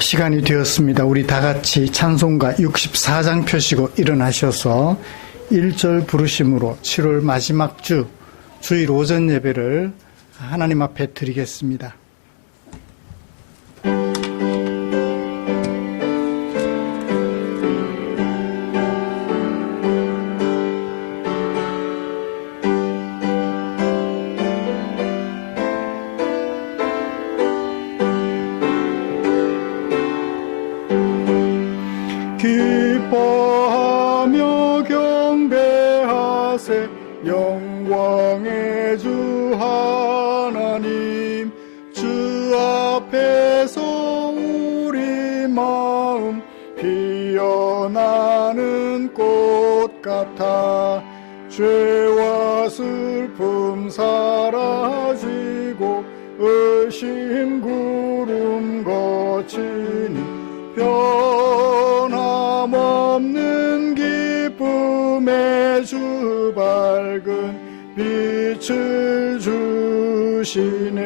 시간이 되었습니다. 우리 다 같이 찬송가 64장 펴시고 일어나셔서 1절 부르심으로 7월 마지막 주 주일 오전 예배를 하나님 앞에 드리겠습니다. 기뻐하며 경배하세 영광의 주 하나님, 주 앞에서 우리 마음 피어나는 꽃 같아 죄와 슬픔 사라지고 의심 구름 거치니 변함없는 기쁨의 주 밝은 빛을 주시네.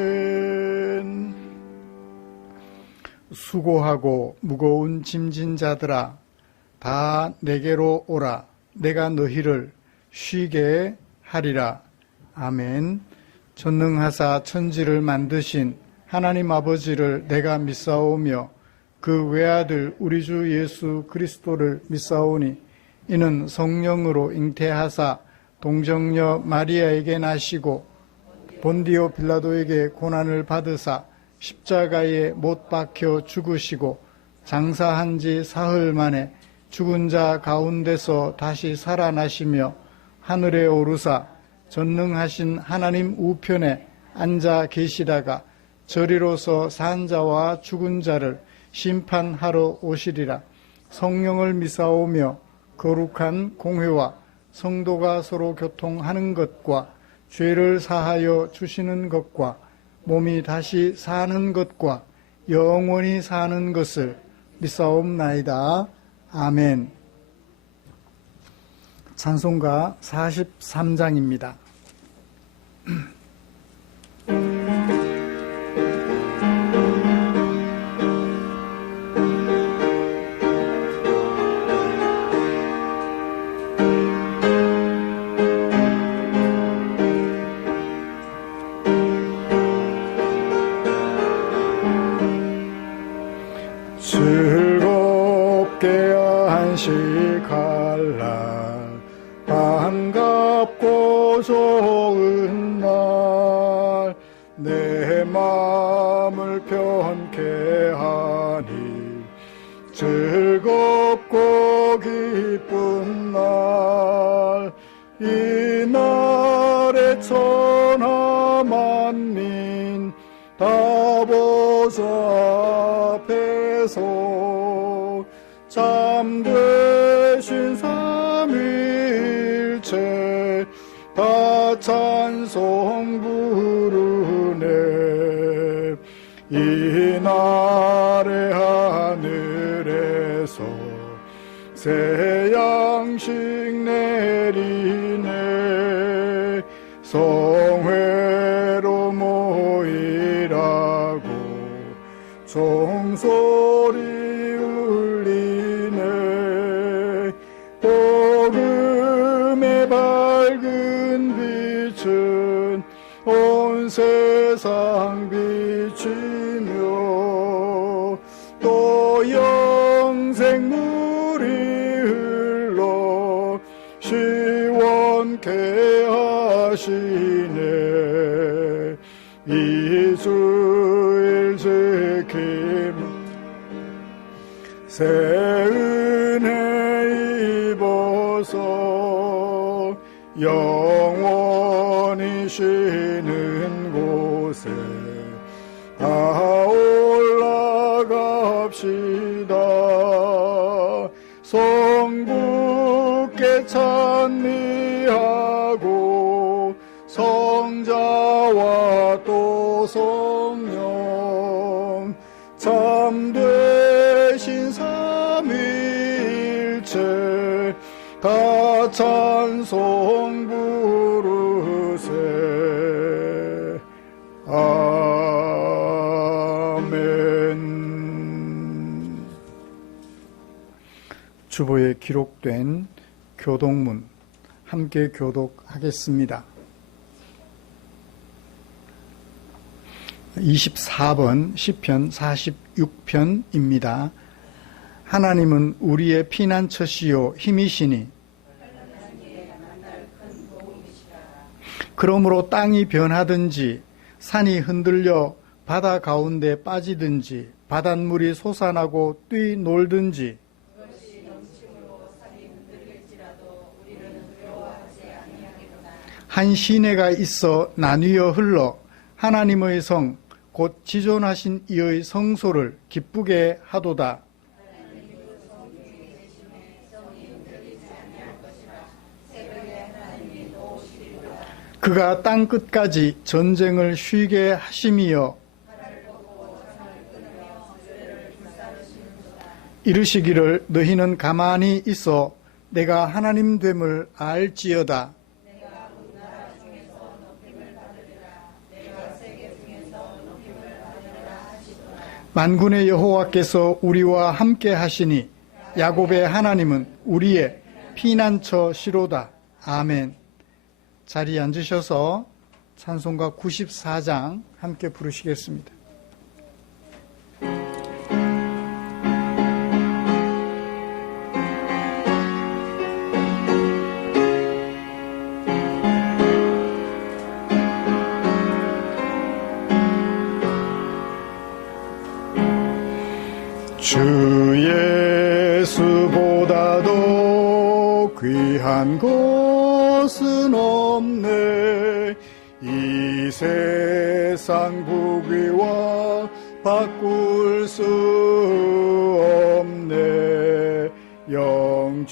아멘. 수고하고 무거운 짐진 자들아 다 내게로 오라. 내가 너희를 쉬게 하리라. 아멘. 전능하사 천지를 만드신 하나님 아버지를 내가 믿사오며 그 외아들 우리 주 예수 그리스도를 믿사오니 이는 성령으로 잉태하사 동정녀 마리아에게 나시고 본디오 빌라도에게 고난을 받으사 십자가에 못 박혀 죽으시고 장사한 지 사흘 만에 죽은 자 가운데서 다시 살아나시며 하늘에 오르사 전능하신 하나님 우편에 앉아 계시다가 저리로서 산 자와 죽은 자를 심판하러 오시리라. 성령을 믿사오며 거룩한 공회와 성도가 서로 교통하는 것과 죄를 사하여 주시는 것과 몸이 다시 사는 것과 영원히 사는 것을 믿사옵나이다. 아멘. 찬송가 43장입니다. 즐겁게 안식할 날 반갑고 좋은 날 내 마음을 편케 하니 즐겁고 기쁜 날 이 날에 천하 만민 다 보좌 앞에서 참되신 삼위일체 다 찬송 부르네. 이 날의 하늘에서 새 양식 내리네. 성회로 모이라고 종소리 울리네. 복음의 밝은 빛은 온 세상 비치며 또 영생물이 흘러 시원케 하시네. 이 주일 지킴 새 은혜 입어서 영원히 쉬는 곳에 다 올라갑시다. 성부께 찬미하고 성자와 또 성령 참되신 삼위일체 다 찬송 부르세. 아멘. 주보에 기록된 교독문 함께 교독하겠습니다. 24번 시편 46편입니다. 하나님은 우리의 피난처시요 힘이시니 그러므로 땅이 변하든지 산이 흔들려 바다 가운데 빠지든지 바닷물이 솟아나고 뛰놀든지 한 시내가 있어 나뉘어 흘러 하나님의 성 곧 지존하신 이의 성소를 기쁘게 하도다. 그가 땅 끝까지 전쟁을 쉬게 하심이여 이르시기를 너희는 가만히 있어 내가 하나님 됨을 알지어다. 만군의 여호와께서 우리와 함께 하시니 야곱의 하나님은 우리의 피난처시로다. 아멘. 자리에 앉으셔서 찬송가 94장 함께 부르시겠습니다. 주 예수보다도 귀한 것은 없네. 이 세상 부귀와 바꿀 수 없네. 영죽은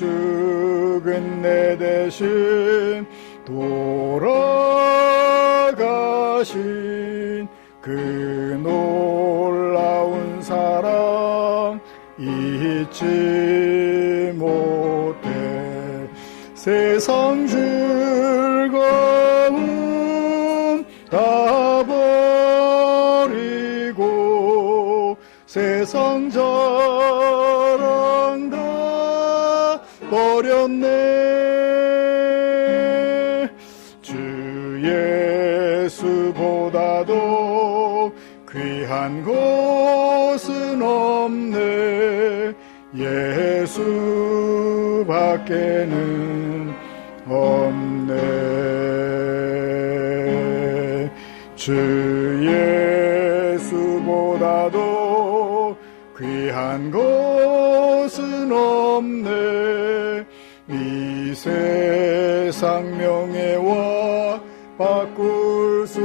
내 대신 돌아가신 그 놀라운 사랑 잊지 못해. 세상 즐거움 다 버리고 세상 자랑 다 버렸네. 주 예수보다도 귀한 것은 없네. 예수밖에는 없네. 주 예수보다도 귀한 것은 없네. 이 세상 명예와 바꿀 수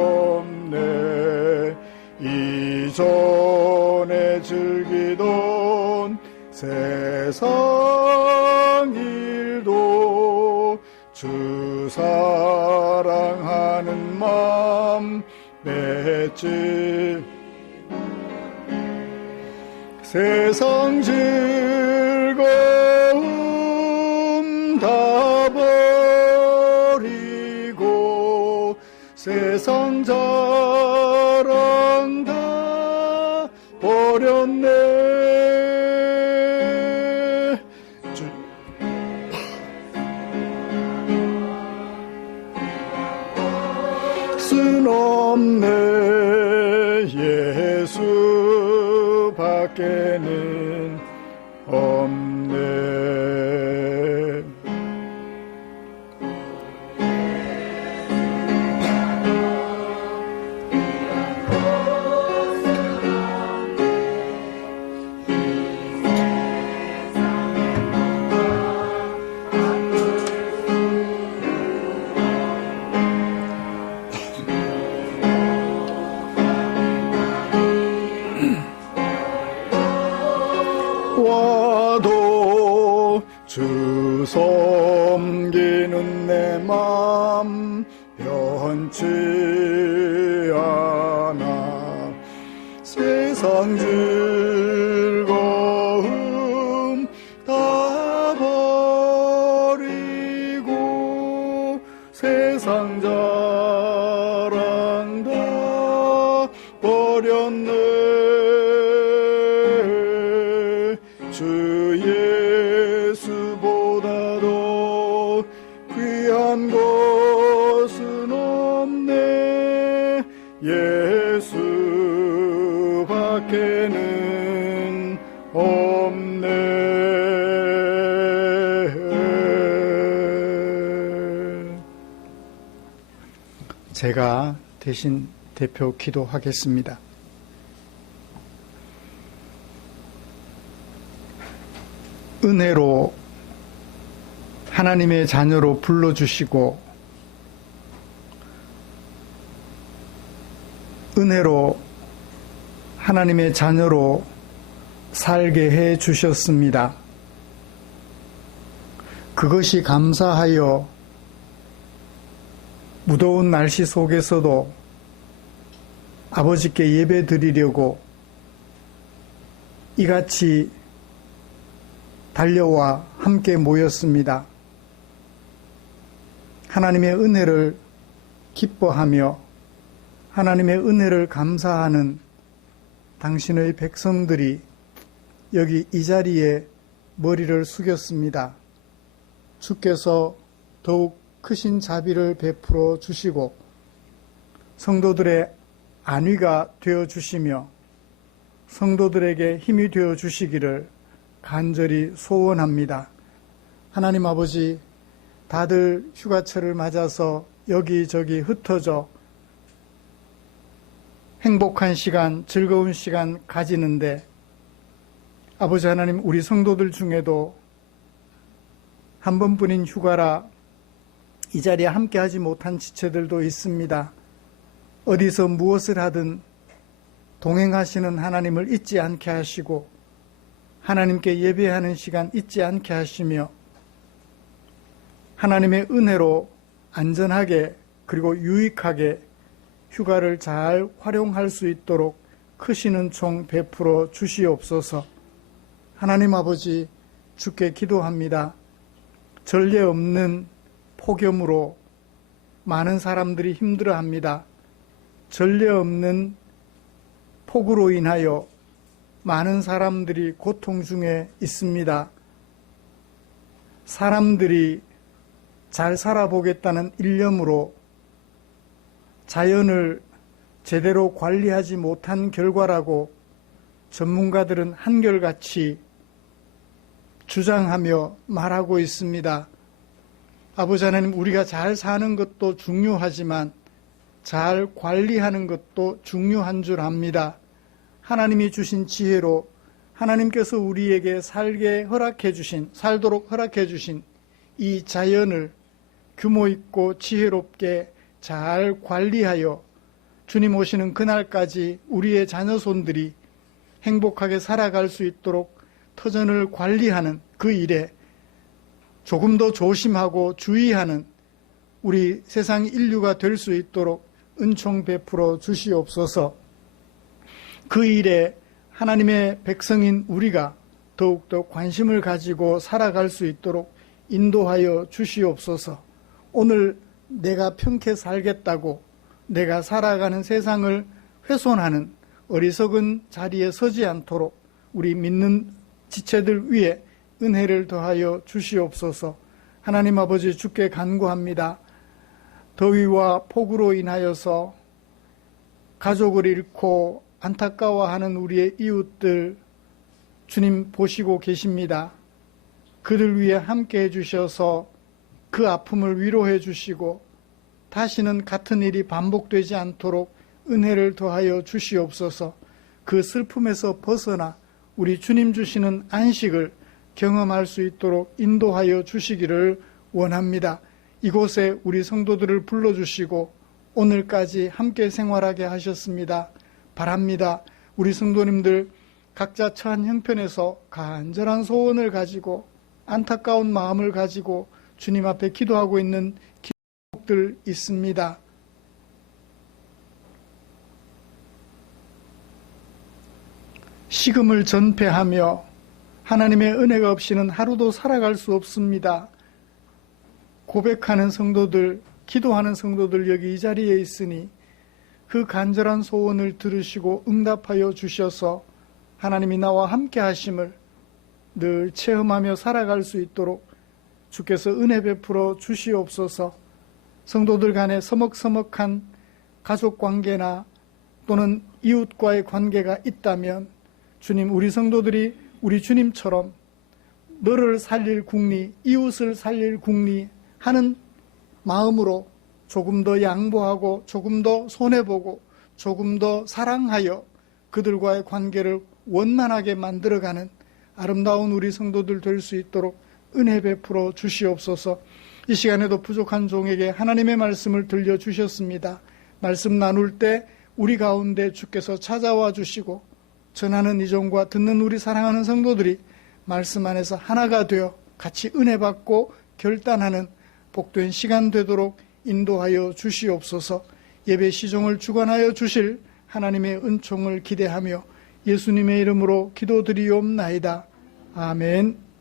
없네. 이전에 즐기던 세상 일도 주 사랑하는 마음 맺지. 세상 즐거움 다 버리고 세상 자랑 다 버렸네. 순 없네. 예수밖에는 없네. 와도 주 섬기는 내 맘 변치 않아. 세상 즐거움 다 버리고 세상 자랑 다 버려 귀한 것은 없네 예수밖에는 없네. 제가 대신 대표 기도하겠습니다. 은혜로 하나님의 자녀로 불러주시고 은혜로 하나님의 자녀로 살게 해 주셨습니다. 그것이 감사하여 무더운 날씨 속에서도 아버지께 예배 드리려고 이같이 달려와 함께 모였습니다. 하나님의 은혜를 기뻐하며 하나님의 은혜를 감사하는 당신의 백성들이 여기 이 자리에 머리를 숙였습니다. 주께서 더욱 크신 자비를 베풀어 주시고 성도들의 안위가 되어 주시며 성도들에게 힘이 되어 주시기를 간절히 소원합니다. 하나님 아버지, 다들 휴가철을 맞아서 여기저기 흩어져 행복한 시간, 즐거운 시간 가지는데 아버지 하나님, 우리 성도들 중에도 한 번뿐인 휴가라 이 자리에 함께하지 못한 지체들도 있습니다. 어디서 무엇을 하든 동행하시는 하나님을 잊지 않게 하시고 하나님께 예배하는 시간 잊지 않게 하시며 하나님의 은혜로 안전하게 그리고 유익하게 휴가를 잘 활용할 수 있도록 크시는 총 베풀어 주시옵소서. 하나님 아버지, 주께 기도합니다. 전례 없는 폭염으로 많은 사람들이 힘들어합니다. 전례 없는 폭우로 인하여 많은 사람들이 고통 중에 있습니다. 사람들이 잘 살아보겠다는 일념으로 자연을 제대로 관리하지 못한 결과라고 전문가들은 한결같이 주장하며 말하고 있습니다. 아버지 하나님, 우리가 잘 사는 것도 중요하지만 잘 관리하는 것도 중요한 줄 압니다. 하나님이 주신 지혜로 하나님께서 우리에게 살도록 허락해 주신 이 자연을 규모 있고 지혜롭게 잘 관리하여 주님 오시는 그날까지 우리의 자녀손들이 행복하게 살아갈 수 있도록 터전을 관리하는 그 일에 조금 더 조심하고 주의하는 우리 세상 인류가 될 수 있도록 은총 베풀어 주시옵소서. 그 일에 하나님의 백성인 우리가 더욱더 관심을 가지고 살아갈 수 있도록 인도하여 주시옵소서. 오늘 내가 편케 살겠다고 내가 살아가는 세상을 훼손하는 어리석은 자리에 서지 않도록 우리 믿는 지체들 위에 은혜를 더하여 주시옵소서. 하나님 아버지, 주께 간구합니다. 더위와 폭우로 인하여서 가족을 잃고 안타까워하는 우리의 이웃들 주님 보시고 계십니다. 그들 위해 함께 해주셔서 그 아픔을 위로해 주시고 다시는 같은 일이 반복되지 않도록 은혜를 더하여 주시옵소서. 그 슬픔에서 벗어나 우리 주님 주시는 안식을 경험할 수 있도록 인도하여 주시기를 원합니다. 이곳에 우리 성도들을 불러주시고 오늘까지 함께 생활하게 하셨습니다. 바랍니다. 우리 성도님들 각자 처한 형편에서 간절한 소원을 가지고 안타까운 마음을 가지고 주님 앞에 기도하고 있는 기도들 있습니다. 식음을 전폐하며 하나님의 은혜가 없이는 하루도 살아갈 수 없습니다. 고백하는 성도들, 기도하는 성도들 여기 이 자리에 있으니 그 간절한 소원을 들으시고 응답하여 주셔서 하나님이 나와 함께 하심을 늘 체험하며 살아갈 수 있도록 주께서 은혜 베풀어 주시옵소서. 성도들 간에 서먹서먹한 가족관계나 또는 이웃과의 관계가 있다면 주님, 우리 성도들이 우리 주님처럼 너를 살릴 궁리, 이웃을 살릴 궁리 하는 마음으로 조금 더 양보하고 조금 더 손해보고 조금 더 사랑하여 그들과의 관계를 원만하게 만들어가는 아름다운 우리 성도들 될 수 있도록 은혜 베풀어 주시옵소서. 이 시간에도 부족한 종에게 하나님의 말씀을 들려주셨습니다. 말씀 나눌 때 우리 가운데 주께서 찾아와 주시고 전하는 이 종과 듣는 우리 사랑하는 성도들이 말씀 안에서 하나가 되어 같이 은혜 받고 결단하는 복된 시간 되도록 인도하여 주시옵소서. 예배 시종을 주관하여 주실 하나님의 은총을 기대하며 예수님의 이름으로 기도드리옵나이다. 아멘.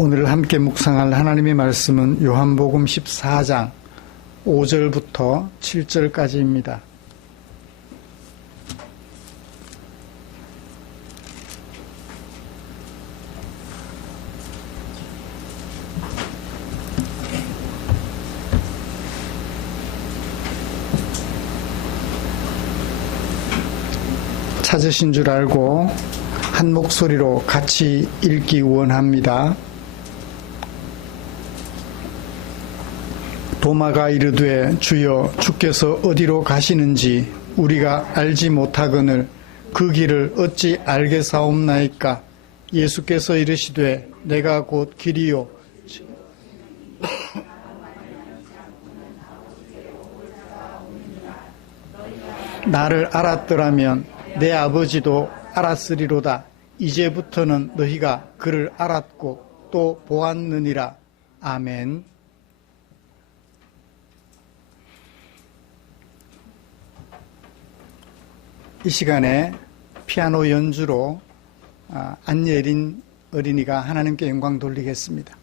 오늘 함께 묵상할 하나님의 말씀은 요한복음 14장 5절부터 7절까지입니다. 찾으신 줄 알고 한 목소리로 같이 읽기 원합니다. 도마가 이르되 주여 주께서 어디로 가시는지 우리가 알지 못하거늘 그 길을 어찌 알겠사옵나이까. 예수께서 이르시되 내가 곧 길이요 나를 알았더라면 내 아버지도 알았으리로다. 이제부터는 너희가 그를 알았고 또 보았느니라. 아멘. 이 시간에 피아노 연주로 안예린 어린이가 하나님께 영광 돌리겠습니다.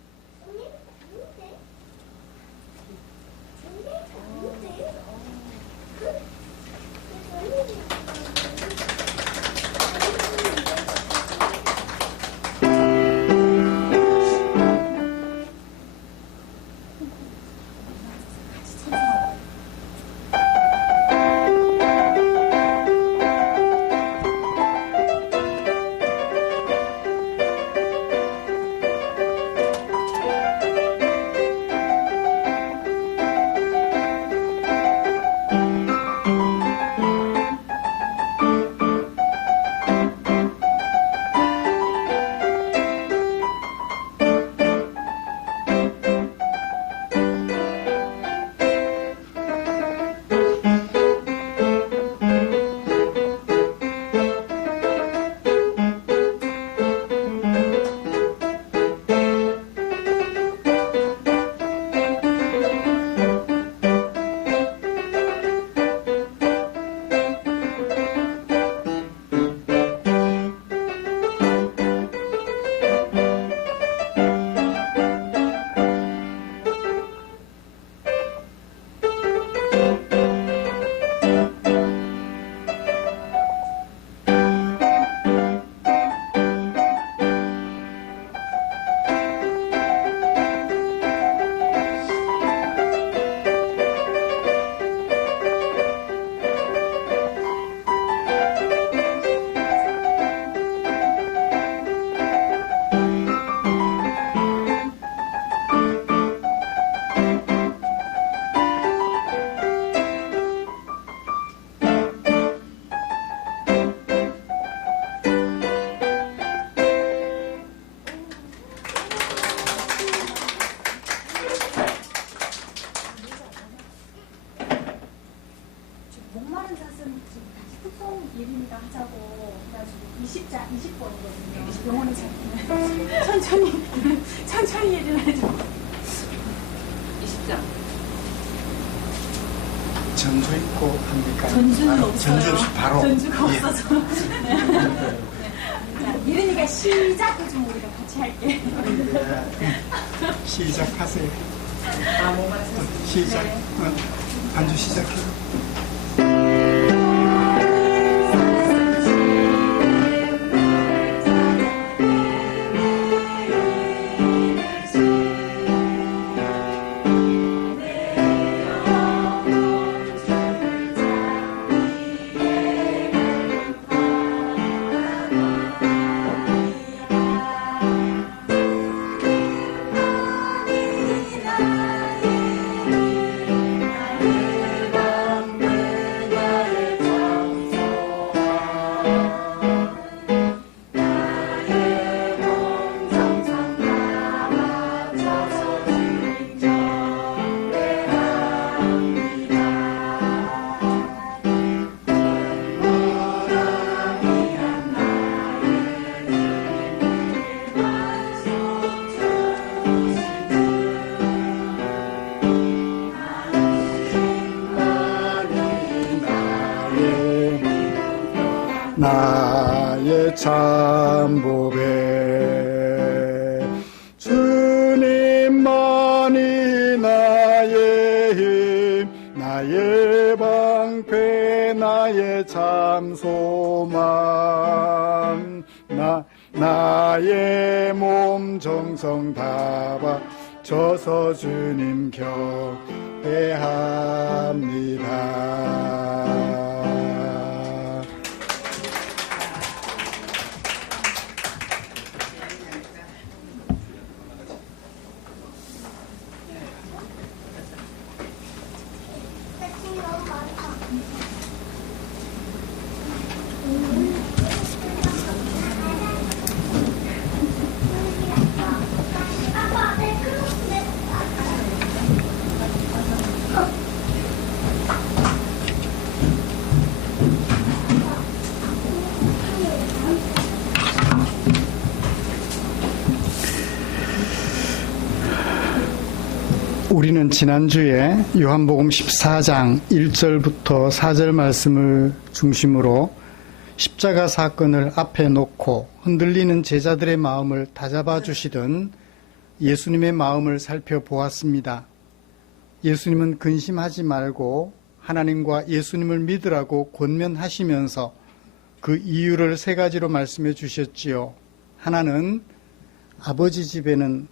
목마른 사슴 지금 다시 푹 쏘는 예린이가 하자고 해가지고 20번이거든요. 영어는 잘 천천히 예린 해줘. 20장. 전주 있고 합니까? 전주는 없어요. 전주 없이 바로. 전주가 예. 없어서. 자, 예린이가 시작을 좀 우리가 같이 할게. 네. 시작하세요. 뭐만 했었어요? 시작. 반주 시작해. 나의 참보배 주님만이 나의 힘 나의 방패 나의 참소망 나의 몸 정성 다 바쳐서 주님 경배합니다. 우리는 지난주에 요한복음 14장 1절부터 4절 말씀을 중심으로 십자가 사건을 앞에 놓고 흔들리는 제자들의 마음을 다잡아 주시던 예수님의 마음을 살펴보았습니다. 예수님은 근심하지 말고 하나님과 예수님을 믿으라고 권면하시면서 그 이유를 세 가지로 말씀해 주셨지요. 하나는 아버지 집에는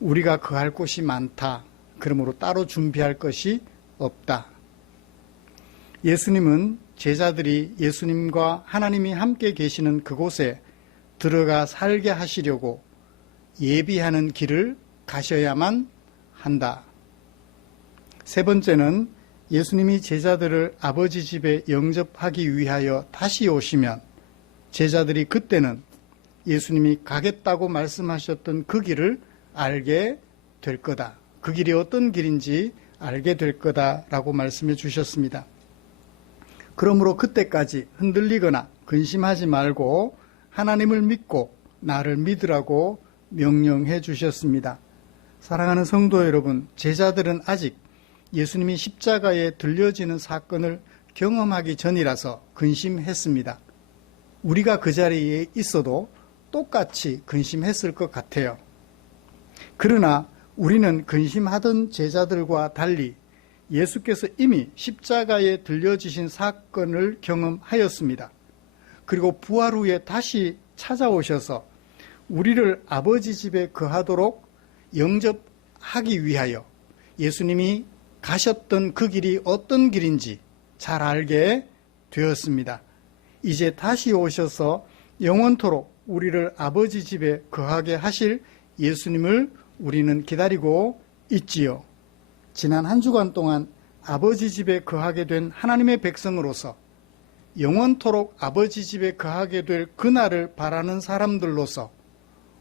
우리가 거할 곳이 많다. 그러므로 따로 준비할 것이 없다. 예수님은 제자들이 예수님과 하나님이 함께 계시는 그곳에 들어가 살게 하시려고 예비하는 길을 가셔야만 한다. 세 번째는 예수님이 제자들을 아버지 집에 영접하기 위하여 다시 오시면 제자들이 그때는 예수님이 가겠다고 말씀하셨던 그 길을 알게 될 거다. 그 길이 어떤 길인지 알게 될 거다라고 말씀해 주셨습니다. 그러므로 그때까지 흔들리거나 근심하지 말고 하나님을 믿고 나를 믿으라고 명령해 주셨습니다. 사랑하는 성도 여러분, 제자들은 아직 예수님이 십자가에 들려지는 사건을 경험하기 전이라서 근심했습니다. 우리가 그 자리에 있어도 똑같이 근심했을 것 같아요. 그러나 우리는 근심하던 제자들과 달리 예수께서 이미 십자가에 들려지신 사건을 경험하였습니다. 그리고 부활 후에 다시 찾아오셔서 우리를 아버지 집에 거하도록 영접하기 위하여 예수님이 가셨던 그 길이 어떤 길인지 잘 알게 되었습니다. 이제 다시 오셔서 영원토록 우리를 아버지 집에 거하게 하실 예수님을 우리는 기다리고 있지요. 지난 한 주간 동안 아버지 집에 거하게 된 하나님의 백성으로서 영원토록 아버지 집에 거하게 될 그날을 바라는 사람들로서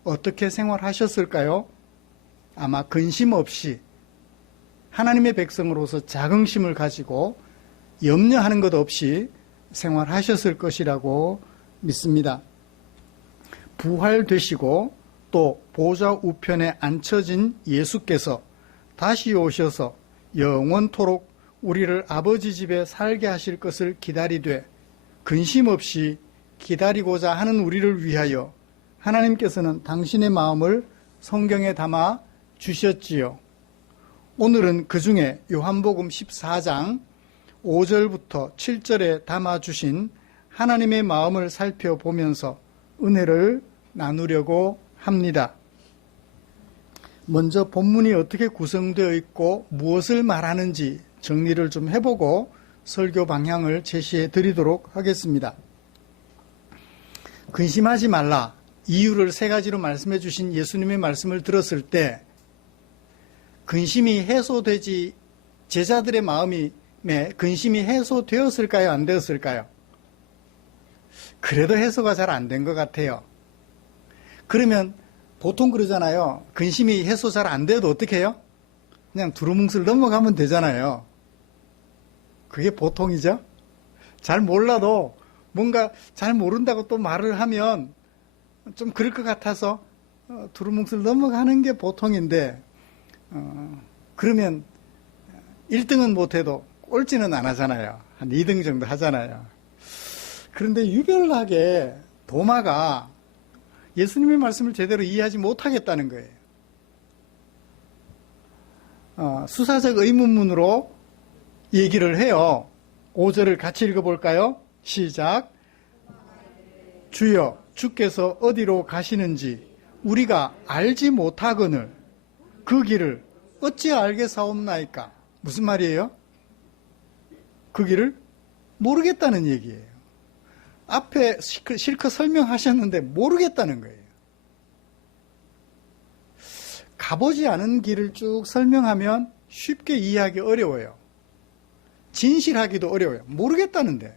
어떻게 생활하셨을까요? 아마 근심 없이 하나님의 백성으로서 자긍심을 가지고 염려하는 것 없이 생활하셨을 것이라고 믿습니다. 부활되시고 또 보좌 우편에 앉혀진 예수께서 다시 오셔서 영원토록 우리를 아버지 집에 살게 하실 것을 기다리되 근심 없이 기다리고자 하는 우리를 위하여 하나님께서는 당신의 마음을 성경에 담아 주셨지요. 오늘은 그 중에 요한복음 14장 5절부터 7절에 담아주신 하나님의 마음을 살펴보면서 은혜를 나누려고 합니다. 먼저 본문이 어떻게 구성되어 있고 무엇을 말하는지 정리를 좀 해보고 설교 방향을 제시해 드리도록 하겠습니다. 근심하지 말라. 이유를 세 가지로 말씀해 주신 예수님의 말씀을 들었을 때 근심이 해소되지 제자들의 마음에 근심이 해소되었을까요? 안 되었을까요? 그래도 해소가 잘 안 된 것 같아요. 그러면 보통 그러잖아요. 근심이 해소 잘 안 돼도 어떻게 해요? 그냥 두루뭉술 넘어가면 되잖아요. 그게 보통이죠. 잘 몰라도 뭔가 잘 모른다고 또 말을 하면 좀 그럴 것 같아서 두루뭉술 넘어가는 게 보통인데 그러면 1등은 못해도 꼴찌는 안 하잖아요. 한 2등 정도 하잖아요. 그런데 유별나게 도마가 예수님의 말씀을 제대로 이해하지 못하겠다는 거예요. 수사적 의문문으로 얘기를 해요. 5절을 같이 읽어볼까요? 시작. 주여, 주께서 어디로 가시는지 우리가 알지 못하거늘 그 길을 어찌 알겠사옵나이까? 무슨 말이에요? 그 길을 모르겠다는 얘기예요. 앞에 실컷 설명하셨는데 모르겠다는 거예요. 가보지 않은 길을 쭉 설명하면 쉽게 이해하기 어려워요. 진실하기도 어려워요. 모르겠다는데.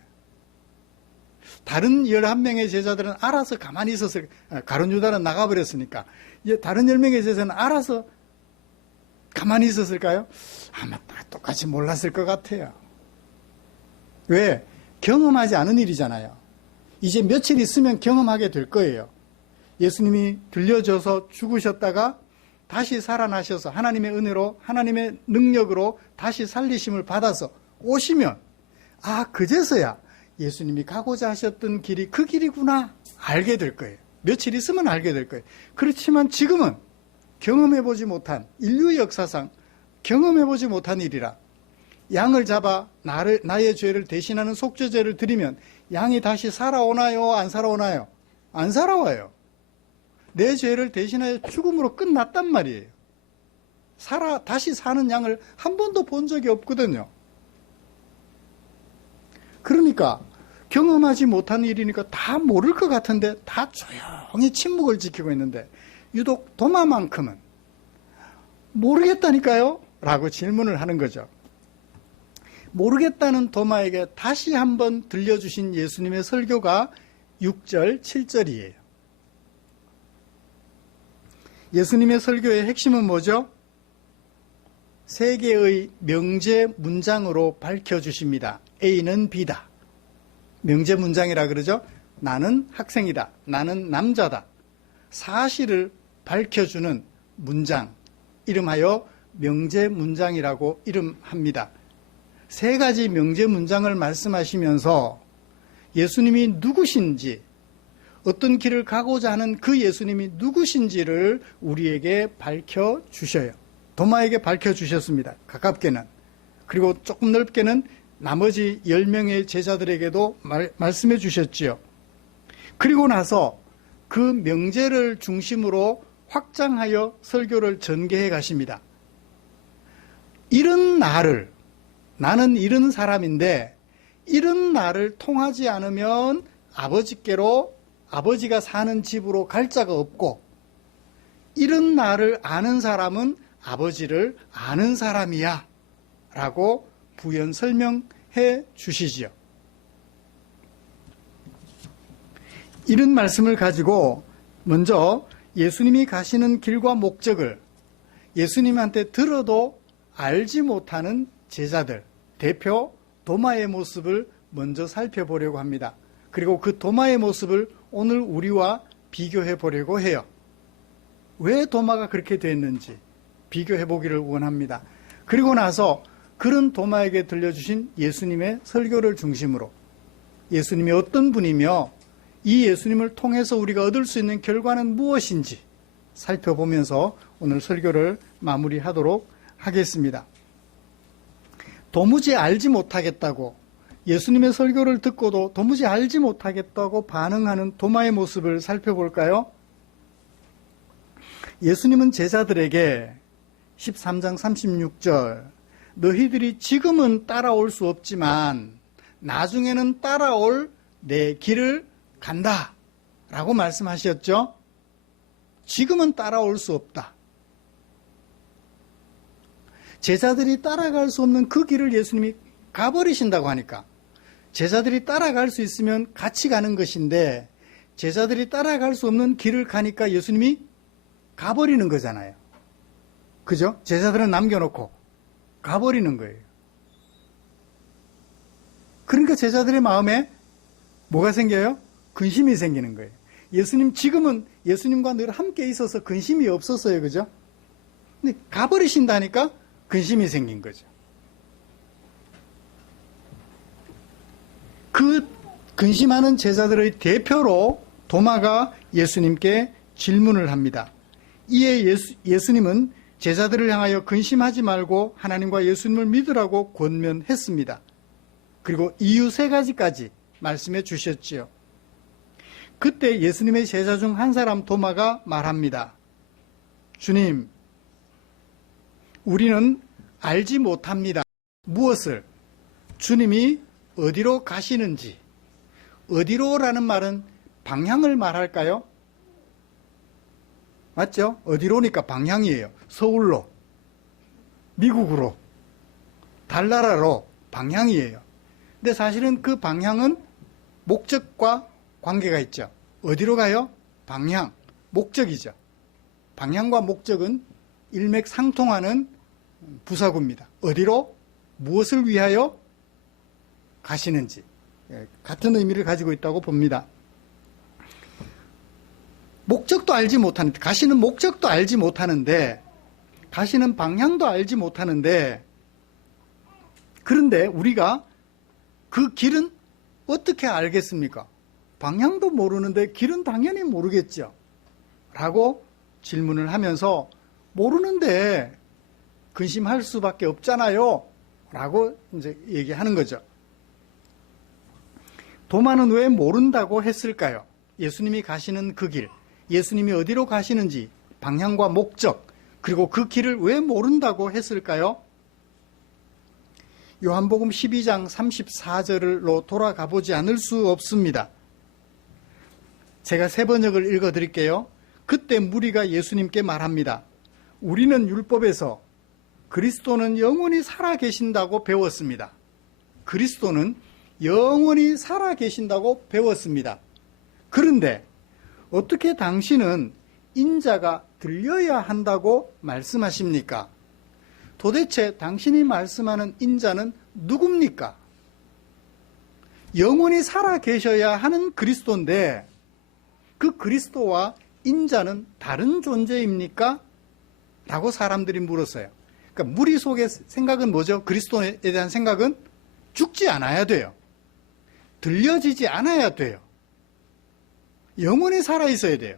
다른 11명의 제자들은 알아서 가만히 있었을, 가룟 유다는 나가버렸으니까 다른 10명의 제자는 알아서 가만히 있었을까요? 아마 다 똑같이 몰랐을 것 같아요. 왜? 경험하지 않은 일이잖아요. 이제 며칠 있으면 경험하게 될 거예요. 예수님이 들려져서 죽으셨다가 다시 살아나셔서 하나님의 은혜로 하나님의 능력으로 다시 살리심을 받아서 오시면 그제서야 예수님이 가고자 하셨던 길이 그 길이구나 알게 될 거예요. 며칠 있으면 알게 될 거예요. 그렇지만 지금은 경험해보지 못한 인류 역사상 경험해보지 못한 일이라 양을 잡아 나의 죄를 대신하는 속죄제를 드리면 양이 다시 살아오나요? 안 살아오나요? 안 살아와요. 내 죄를 대신하여 죽음으로 끝났단 말이에요. 다시 사는 양을 한 번도 본 적이 없거든요. 그러니까 경험하지 못한 일이니까 다 모를 것 같은데 다 조용히 침묵을 지키고 있는데 유독 도마만큼은 모르겠다니까요? 라고 질문을 하는 거죠. 모르겠다는 도마에게 다시 한번 들려주신 예수님의 설교가 6절, 7절이에요. 예수님의 설교의 핵심은 뭐죠? 세 개의 명제 문장으로 밝혀주십니다. A는 B다. 명제 문장이라 그러죠. 나는 학생이다. 나는 남자다. 사실을 밝혀주는 문장, 이름하여 명제 문장이라고 이름합니다. 세 가지 명제 문장을 말씀하시면서 예수님이 누구신지, 어떤 길을 가고자 하는 그 예수님이 누구신지를 우리에게 밝혀주셔요. 도마에게 밝혀주셨습니다. 가깝게는. 그리고 조금 넓게는 나머지 10명의 제자들에게도 말씀해 주셨지요. 그리고 나서 그 명제를 중심으로 확장하여 설교를 전개해 가십니다. 이런 나를, 나는 이런 사람인데 이런 나를 통하지 않으면 아버지께로, 아버지가 사는 집으로 갈 자가 없고, 이런 나를 아는 사람은 아버지를 아는 사람이야 라고 부연 설명해 주시지요. 이런 말씀을 가지고 먼저 예수님이 가시는 길과 목적을 예수님한테 들어도 알지 못하는 제자들, 대표 도마의 모습을 먼저 살펴보려고 합니다. 그리고 그 도마의 모습을 오늘 우리와 비교해 보려고 해요. 왜 도마가 그렇게 됐는지 비교해 보기를 원합니다. 그리고 나서 그런 도마에게 들려주신 예수님의 설교를 중심으로 예수님이 어떤 분이며 이 예수님을 통해서 우리가 얻을 수 있는 결과는 무엇인지 살펴보면서 오늘 설교를 마무리하도록 하겠습니다. 도무지 알지 못하겠다고, 예수님의 설교를 듣고도 도무지 알지 못하겠다고 반응하는 도마의 모습을 살펴볼까요? 예수님은 제자들에게 13장 36절, 너희들이 지금은 따라올 수 없지만 나중에는 따라올 내 길을 간다 라고 말씀하셨죠. 지금은 따라올 수 없다. 제자들이 따라갈 수 없는 그 길을 예수님이 가버리신다고 하니까 제자들이 따라갈 수 있으면 같이 가는 것인데 제자들이 따라갈 수 없는 길을 가니까 예수님이 가버리는 거잖아요. 그죠? 제자들은 남겨놓고 가버리는 거예요. 그러니까 제자들의 마음에 뭐가 생겨요? 근심이 생기는 거예요. 예수님 지금은 예수님과 늘 함께 있어서 근심이 없었어요. 그죠? 근데 가버리신다니까 근심이 생긴 거죠. 그 근심하는 제자들의 대표로 도마가 예수님께 질문을 합니다. 이에 예수님은 제자들을 향하여 근심하지 말고 하나님과 예수님을 믿으라고 권면했습니다. 그리고 이유 3가지까지 말씀해 주셨지요. 그때 예수님의 제자 중 한 사람 도마가 말합니다. 주님, 우리는 알지 못합니다. 무엇을? 주님이 어디로 가시는지. 어디로라는 말은 방향을 말할까요? 맞죠? 어디로니까 방향이에요. 서울로, 미국으로, 달나라로 방향이에요. 근데 사실은 그 방향은 목적과 관계가 있죠. 어디로 가요? 방향, 목적이죠. 방향과 목적은 일맥상통하는 부사구입니다. 어디로? 무엇을 위하여 가시는지 같은 의미를 가지고 있다고 봅니다. 목적도 알지 못하는데, 가시는 목적도 알지 못하는데, 가시는 방향도 알지 못하는데, 그런데 우리가 그 길은 어떻게 알겠습니까? 방향도 모르는데 길은 당연히 모르겠죠. 라고 질문을 하면서 모르는데 근심할 수밖에 없잖아요. 라고 이제 얘기하는 거죠. 도마는 왜 모른다고 했을까요? 예수님이 가시는 그 길, 예수님이 어디로 가시는지 방향과 목적, 그리고 그 길을 왜 모른다고 했을까요? 요한복음 12장 34절로 돌아가 보지 않을 수 없습니다. 제가 세 번역을 읽어드릴게요. 그때 무리가 예수님께 말합니다. 우리는 율법에서 그리스도는 영원히 살아계신다고 배웠습니다. 그리스도는 영원히 살아계신다고 배웠습니다. 그런데 어떻게 당신은 인자가 들려야 한다고 말씀하십니까? 도대체 당신이 말씀하는 인자는 누굽니까? 영원히 살아계셔야 하는 그리스도인데 그 그리스도와 인자는 다른 존재입니까? 라고 사람들이 물었어요. 그러니까 무리 속의 생각은 뭐죠? 그리스도에 대한 생각은 죽지 않아야 돼요. 들려지지 않아야 돼요. 영원히 살아있어야 돼요.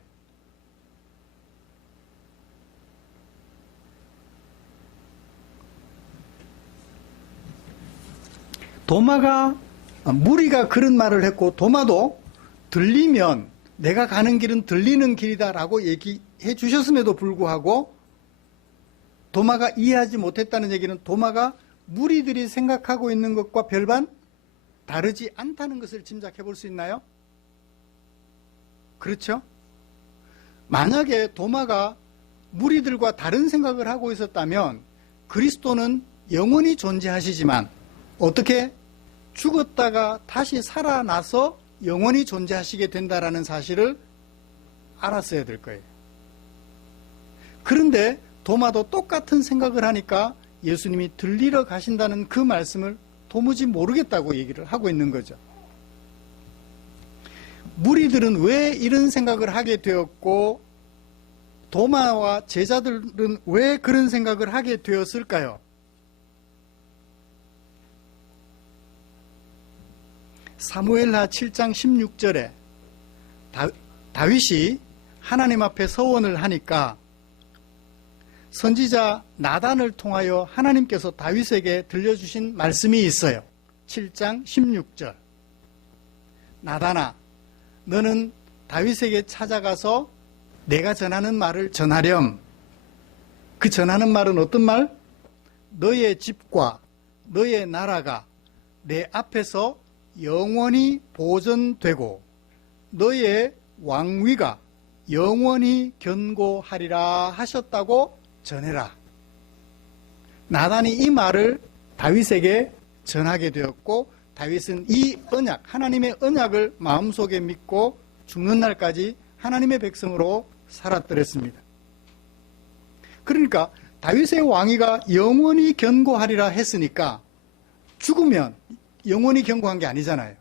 무리가 그런 말을 했고 도마도 들리면 내가 가는 길은 들리는 길이다라고 얘기해 주셨음에도 불구하고 도마가 이해하지 못했다는 얘기는 도마가 무리들이 생각하고 있는 것과 별반 다르지 않다는 것을 짐작해 볼 수 있나요? 그렇죠? 만약에 도마가 무리들과 다른 생각을 하고 있었다면 그리스도는 영원히 존재하시지만 어떻게 죽었다가 다시 살아나서 영원히 존재하시게 된다라는 사실을 알았어야 될 거예요. 그런데 도마도 똑같은 생각을 하니까 예수님이 들리러 가신다는 그 말씀을 도무지 모르겠다고 얘기를 하고 있는 거죠. 무리들은 왜 이런 생각을 하게 되었고 도마와 제자들은 왜 그런 생각을 하게 되었을까요? 사무엘하 7장 16절에 다윗이 하나님 앞에 서원을 하니까 선지자 나단을 통하여 하나님께서 다윗에게 들려주신 말씀이 있어요. 7장 16절. 나단아, 너는 다윗에게 찾아가서 내가 전하는 말을 전하렴. 그 전하는 말은 어떤 말? 너의 집과 너의 나라가 내 앞에서 영원히 보존되고 너의 왕위가 영원히 견고하리라 하셨다고 전해라. 나단이 이 말을 다윗에게 전하게 되었고 다윗은 이 언약, 하나님의 언약을 마음속에 믿고 죽는 날까지 하나님의 백성으로 살았더랬습니다. 그러니까 다윗의 왕위가 영원히 견고하리라 했으니까 죽으면 영원히 견고한 게 아니잖아요.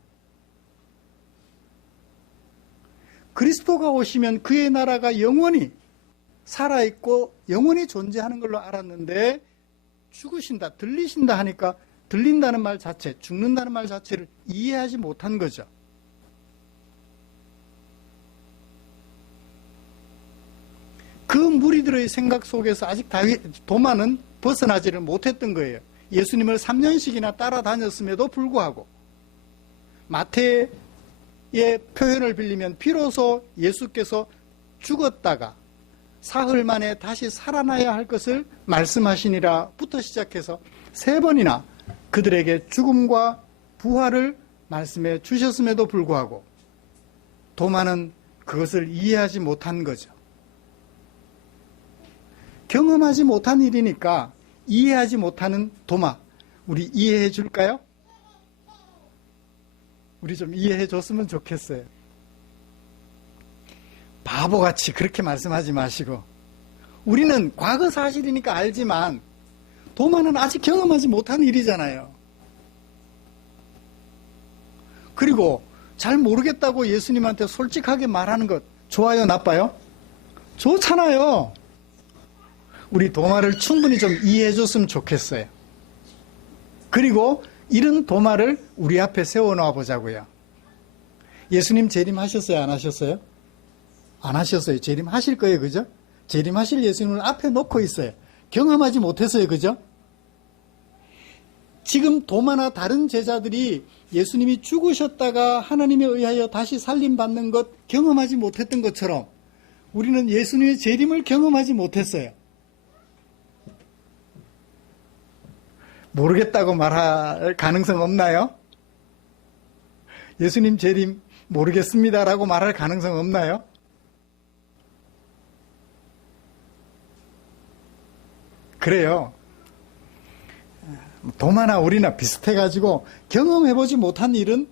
그리스도가 오시면 그의 나라가 영원히 살아있고 영원히 존재하는 걸로 알았는데 죽으신다, 들리신다 하니까 들린다는 말 자체, 죽는다는 말 자체를 이해하지 못한 거죠. 그 무리들의 생각 속에서 아직 도마는 벗어나지를 못했던 거예요. 예수님을 3년씩이나 따라다녔음에도 불구하고 마태의 표현을 빌리면 비로소 예수께서 죽었다가 사흘 만에 다시 살아나야 할 것을 말씀하시니라부터 시작해서 3번이나 그들에게 죽음과 부활을 말씀해 주셨음에도 불구하고 도마는 그것을 이해하지 못한 거죠. 경험하지 못한 일이니까 이해하지 못하는 도마, 우리 이해해 줄까요? 우리 좀 이해해 줬으면 좋겠어요. 바보같이 그렇게 말씀하지 마시고, 우리는 과거 사실이니까 알지만 도마는 아직 경험하지 못한 일이잖아요. 그리고 잘 모르겠다고 예수님한테 솔직하게 말하는 것 좋아요, 나빠요? 좋잖아요. 우리 도마를 충분히 좀 이해해 줬으면 좋겠어요. 그리고 이런 도마를 우리 앞에 세워놓아 보자고요. 예수님 재림하셨어요, 안 하셨어요? 안 하셨어요. 재림하실 거예요, 그죠? 재림하실 예수님을 앞에 놓고 있어요. 경험하지 못했어요, 그죠? 지금 도마나 다른 제자들이 예수님이 죽으셨다가 하나님에 의하여 다시 살림받는 것 경험하지 못했던 것처럼 우리는 예수님의 재림을 경험하지 못했어요. 모르겠다고 말할 가능성 없나요? 예수님 재림 모르겠습니다라고 말할 가능성 없나요? 그래요. 도마나 우리나 비슷해가지고 경험해보지 못한 일은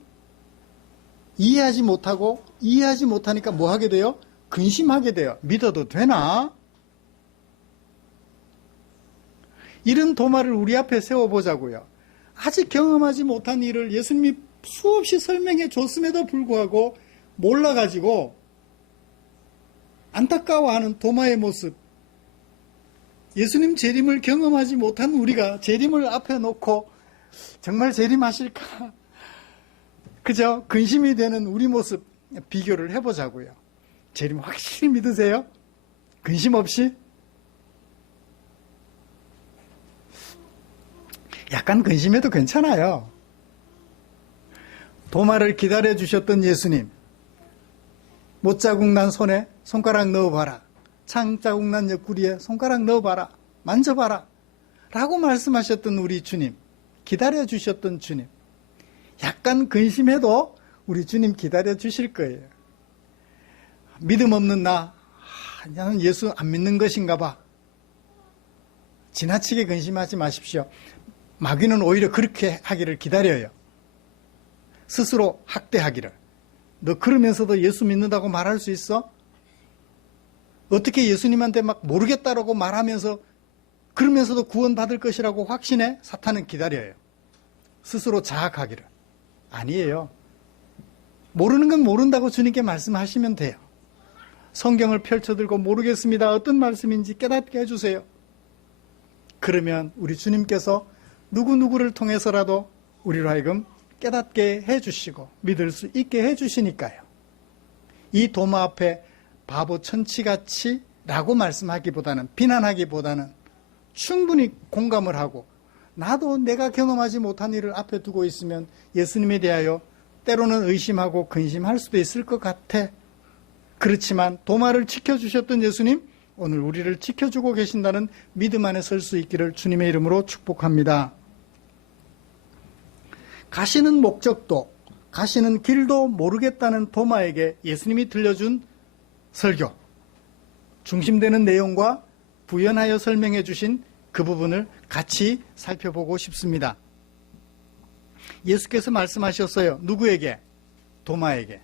이해하지 못하고 이해하지 못하니까 뭐 하게 돼요? 근심하게 돼요. 믿어도 되나? 이런 도마를 우리 앞에 세워보자고요. 아직 경험하지 못한 일을 예수님이 수없이 설명해 줬음에도 불구하고 몰라가지고 안타까워하는 도마의 모습, 예수님 재림을 경험하지 못한 우리가 재림을 앞에 놓고 정말 재림하실까? 그죠? 근심이 되는 우리 모습 비교를 해보자고요. 재림 확실히 믿으세요? 근심 없이? 약간 근심해도 괜찮아요. 도마를 기다려 주셨던 예수님, 못자국 난 손에 손가락 넣어봐라, 창자국 난 옆구리에 손가락 넣어봐라, 만져봐라 라고 말씀하셨던 우리 주님, 기다려 주셨던 주님, 약간 근심해도 우리 주님 기다려 주실 거예요. 믿음 없는 나는 예수 안 믿는 것인가 봐. 지나치게 근심하지 마십시오. 마귀는 오히려 그렇게 하기를 기다려요. 스스로 학대하기를. 너 그러면서도 예수 믿는다고 말할 수 있어? 어떻게 예수님한테 막 모르겠다라고 말하면서 그러면서도 구원받을 것이라고 확신해? 사탄은 기다려요. 스스로 자학하기를. 아니에요. 모르는 건 모른다고 주님께 말씀하시면 돼요. 성경을 펼쳐들고 모르겠습니다. 어떤 말씀인지 깨닫게 해주세요. 그러면 우리 주님께서 누구누구를 통해서라도 우리로 하여금 깨닫게 해주시고 믿을 수 있게 해주시니까요. 이 도마 앞에 바보 천치같이 라고 말씀하기보다는, 비난하기보다는 충분히 공감을 하고, 나도 내가 경험하지 못한 일을 앞에 두고 있으면 예수님에 대하여 때로는 의심하고 근심할 수도 있을 것 같아. 그렇지만 도마를 지켜주셨던 예수님, 오늘 우리를 지켜주고 계신다는 믿음 안에 설 수 있기를 주님의 이름으로 축복합니다. 가시는 목적도, 가시는 길도 모르겠다는 도마에게 예수님이 들려준 설교, 중심되는 내용과 부연하여 설명해 주신 그 부분을 같이 살펴보고 싶습니다. 예수께서 말씀하셨어요. 누구에게? 도마에게.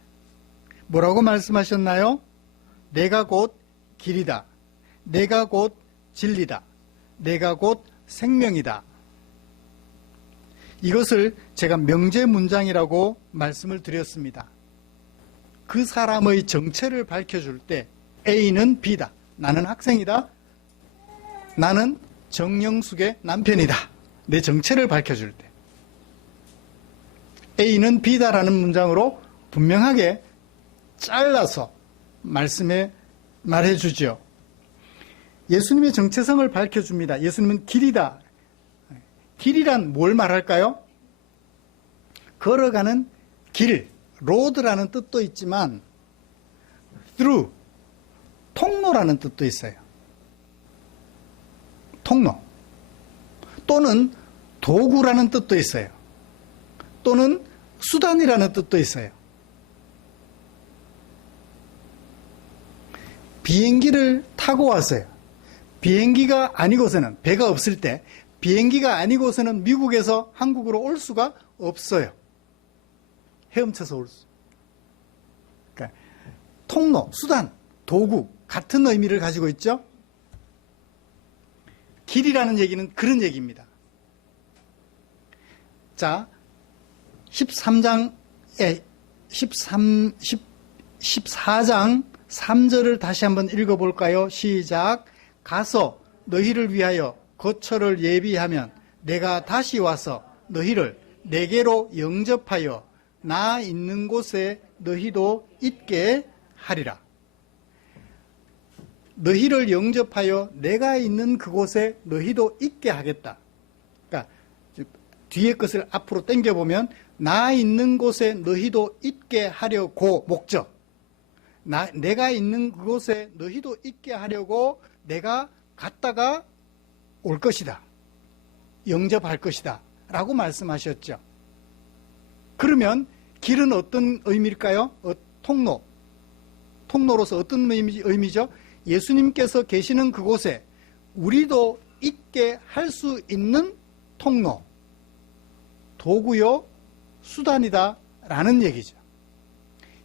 뭐라고 말씀하셨나요? 내가 곧 길이다. 내가 곧 진리다. 내가 곧 생명이다. 이것을 제가 명제 문장이라고 말씀을 드렸습니다. 그 사람의 정체를 밝혀줄 때 A는 B다. 나는 학생이다. 나는 정영숙의 남편이다. 내 정체를 밝혀줄 때 A는 B다라는 문장으로 분명하게 잘라서 말해주죠. 예수님의 정체성을 밝혀줍니다. 예수님은 길이다. 길이란 뭘 말할까요? 걸어가는 길, 로드라는 뜻도 있지만 through, 통로라는 뜻도 있어요. 통로. 또는 도구라는 뜻도 있어요. 또는 수단이라는 뜻도 있어요. 비행기를 타고 왔어요. 비행기가 아니고서는, 배가 없을 때 비행기가 아니고서는 미국에서 한국으로 올 수가 없어요. 헤엄쳐서 올 수. 그러니까 통로, 수단, 도구 같은 의미를 가지고 있죠. 길이라는 얘기는 그런 얘기입니다. 자, 14장 3절을 다시 한번 읽어볼까요? 시작. 가서 너희를 위하여 거처를 예비하면 내가 다시 와서 너희를 내게로 영접하여 나 있는 곳에 너희도 있게 하리라. 너희를 영접하여 내가 있는 그곳에 너희도 있게 하겠다. 그러니까 뒤에 것을 앞으로 당겨보면 나 있는 곳에 너희도 있게 하려고, 목적. 내가 있는 그곳에 너희도 있게 하려고 내가 갔다가 올 것이다. 영접할 것이다. 라고 말씀하셨죠. 그러면 길은 어떤 의미일까요? 통로. 통로로서 어떤 의미죠? 예수님께서 계시는 그곳에 우리도 있게 할 수 있는 통로. 도구요, 수단이다. 라는 얘기죠.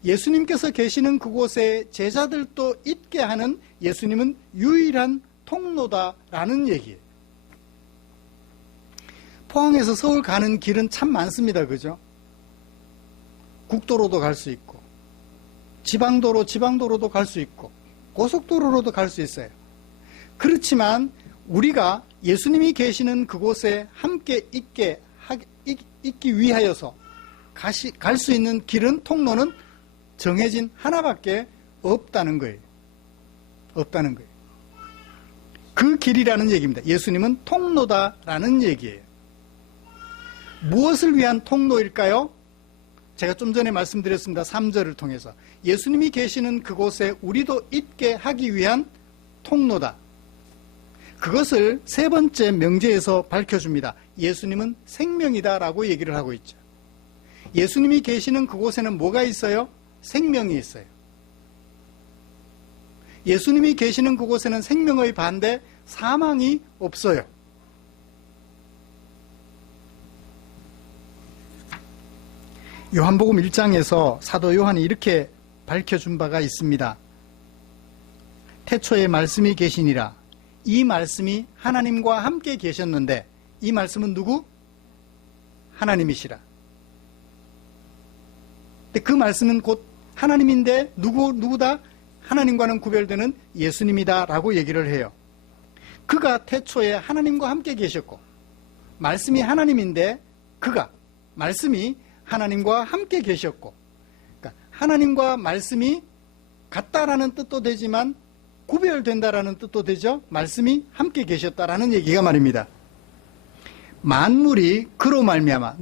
예수님께서 계시는 그곳에 제자들도 있게 하는 예수님은 유일한 통로다라는 얘기예요. 포항에서 서울 가는 길은 참 많습니다. 그죠? 국도로도 갈 수 있고, 지방도로도 갈 수 있고, 고속도로로도 갈 수 있어요. 그렇지만 우리가 예수님이 계시는 그곳에 함께 있기 위하여서 갈 수 있는 길은, 통로는 정해진 하나밖에 없다는 거예요. 없다는 거예요. 그 길이라는 얘기입니다. 예수님은 통로다라는 얘기예요. 무엇을 위한 통로일까요? 제가 좀 전에 말씀드렸습니다. 3절을 통해서. 예수님이 계시는 그곳에 우리도 있게 하기 위한 통로다. 그것을 세 번째 명제에서 밝혀줍니다. 예수님은 생명이다라고 얘기를 하고 있죠. 예수님이 계시는 그곳에는 뭐가 있어요? 생명이 있어요. 예수님이 계시는 그곳에는 생명의 반대, 사망이 없어요. 요한복음 1장에서 사도 요한이 이렇게 밝혀준 바가 있습니다. 태초에 말씀이 계시니라. 이 말씀이 하나님과 함께 계셨는데, 이 말씀은 누구? 하나님이시라. 근데 그 말씀은 곧 하나님인데 누구다? 하나님과는 구별되는 예수님이다 라고 얘기를 해요. 그가 태초에 하나님과 함께 계셨고 말씀이 하나님인데 말씀이 하나님과 함께 계셨고, 그러니까 하나님과 말씀이 같다라는 뜻도 되지만 구별된다라는 뜻도 되죠. 말씀이 함께 계셨다라는 얘기가 말입니다. 만물이 그로 말미암아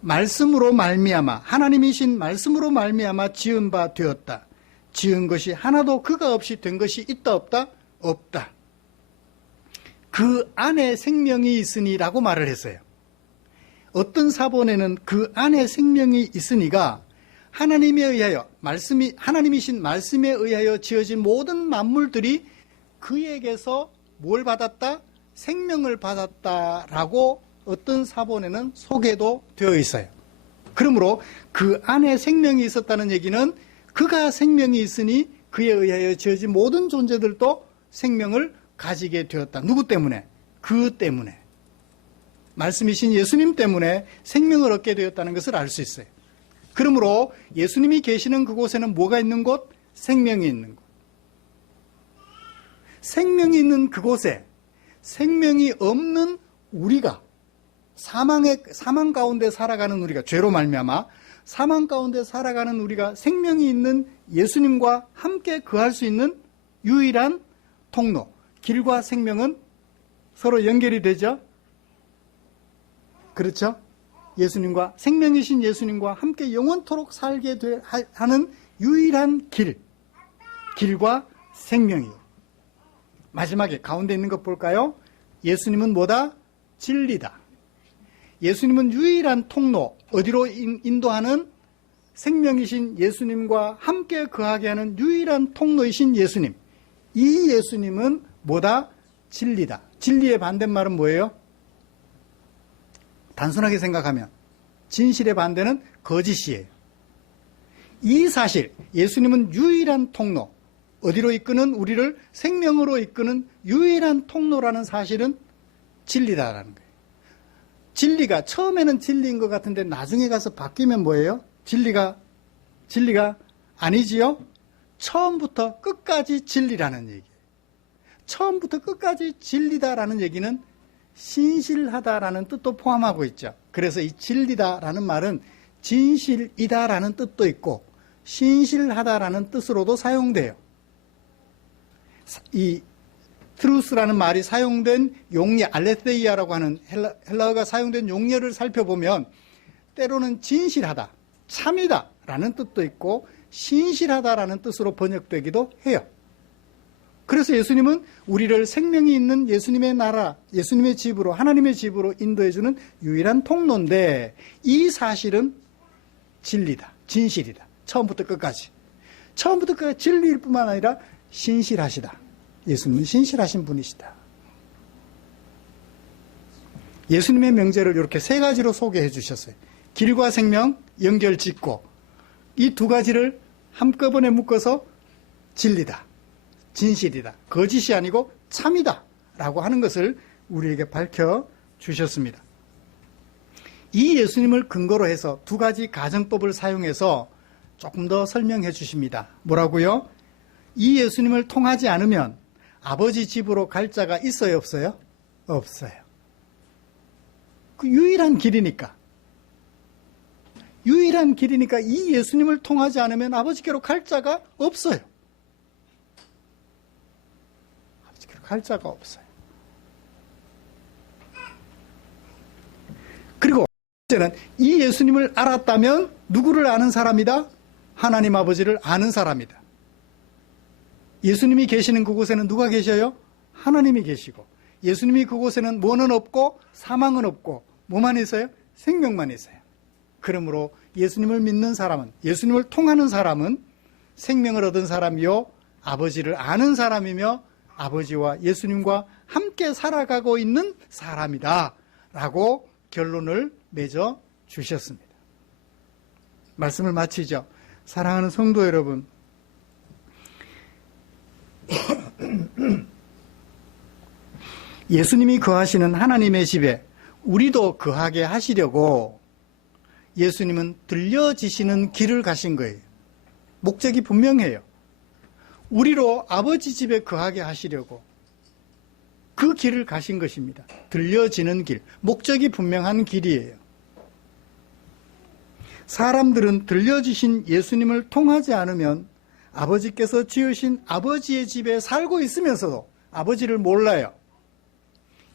말씀으로 말미암아 하나님이신 말씀으로 말미암아 지은 바 되었다. 지은 것이 하나도 그가 없이 된 것이 있다 없다? 없다. 그 안에 생명이 있으니라고 말을 했어요. 어떤 사본에는 그 안에 생명이 있으니가 하나님에 의하여 하나님이신 말씀에 의하여 지어진 모든 만물들이 그에게서 뭘 받았다? 생명을 받았다라고 어떤 사본에는 소개도 되어 있어요. 그러므로 그 안에 생명이 있었다는 얘기는 그가 생명이 있으니 그에 의하여 지어진 모든 존재들도 생명을 가지게 되었다. 누구 때문에? 그 때문에. 말씀이신 예수님 때문에 생명을 얻게 되었다는 것을 알 수 있어요. 그러므로 예수님이 계시는 그곳에는 뭐가 있는 곳? 생명이 있는 곳. 생명이 있는 그곳에 생명이 없는 우리가 사망 가운데 살아가는 우리가 죄로 말미암아 사망 가운데 살아가는 우리가 생명이 있는 예수님과 함께 거할 수 있는 유일한 통로. 길과 생명은 서로 연결이 되죠? 그렇죠? 예수님과 생명이신 예수님과 함께 영원토록 살게 하는 유일한 길과 생명이에요. 마지막에 가운데 있는 것 볼까요? 예수님은 뭐다? 진리다. 예수님은 유일한 통로, 어디로 인도하는 생명이신 예수님과 함께 거하게 하는 유일한 통로이신 예수님. 이 예수님은 뭐다? 진리다. 진리의 반대말은 뭐예요? 단순하게 생각하면 진실의 반대는 거짓이에요. 이 사실, 예수님은 유일한 통로, 어디로 이끄는 우리를 생명으로 이끄는 유일한 통로라는 사실은 진리다라는 거예요. 진리가 처음에는 진리인 것 같은데 나중에 가서 바뀌면 뭐예요? 진리가 아니지요? 처음부터 끝까지 진리라는 얘기예요. 처음부터 끝까지 진리다라는 얘기는 신실하다라는 뜻도 포함하고 있죠. 그래서 이 진리다라는 말은 진실이다라는 뜻도 있고 신실하다라는 뜻으로도 사용돼요. 이 트루스라는 말이 사용된 용례, 알레테이아라고 하는 헬라어가 사용된 용례를 살펴보면 때로는 진실하다, 참이다 라는 뜻도 있고 신실하다라는 뜻으로 번역되기도 해요. 그래서 예수님은 우리를 생명이 있는 예수님의 나라, 예수님의 집으로, 하나님의 집으로 인도해주는 유일한 통로인데 이 사실은 진리다, 진실이다. 처음부터 끝까지. 처음부터 끝까지 진리일 뿐만 아니라 신실하시다. 예수님은 신실하신 분이시다. 예수님의 명제를 이렇게 세 가지로 소개해 주셨어요. 길과 생명, 연결 짓고 이 두 가지를 한꺼번에 묶어서 진리다, 진실이다, 거짓이 아니고 참이다 라고 하는 것을 우리에게 밝혀주셨습니다. 이 예수님을 근거로 해서 두 가지 가정법을 사용해서 조금 더 설명해 주십니다. 뭐라고요? 이 예수님을 통하지 않으면 아버지 집으로 갈 자가 있어요, 없어요? 없어요. 그 유일한 길이니까. 유일한 길이니까 이 예수님을 통하지 않으면 아버지께로 갈 자가 없어요. 아버지께로 갈 자가 없어요. 그리고 번째는 이 예수님을 알았다면 누구를 아는 사람이다? 하나님 아버지를 아는 사람이다. 예수님이 계시는 그곳에는 누가 계셔요? 하나님이 계시고 예수님이 그곳에는 뭐는 없고 사망은 없고 뭐만 있어요? 생명만 있어요. 그러므로 예수님을 믿는 사람은, 예수님을 통하는 사람은 생명을 얻은 사람이요 아버지를 아는 사람이며 아버지와 예수님과 함께 살아가고 있는 사람이다 라고 결론을 맺어 주셨습니다. 말씀을 마치죠. 사랑하는 성도 여러분, 예수님이 거하시는 하나님의 집에 우리도 거하게 하시려고 예수님은 들려지시는 길을 가신 거예요. 목적이 분명해요. 우리로 아버지 집에 거하게 하시려고 그 길을 가신 것입니다. 들려지는 길, 목적이 분명한 길이에요. 사람들은 들려주신 예수님을 통하지 않으면 아버지께서 지으신 아버지의 집에 살고 있으면서도 아버지를 몰라요.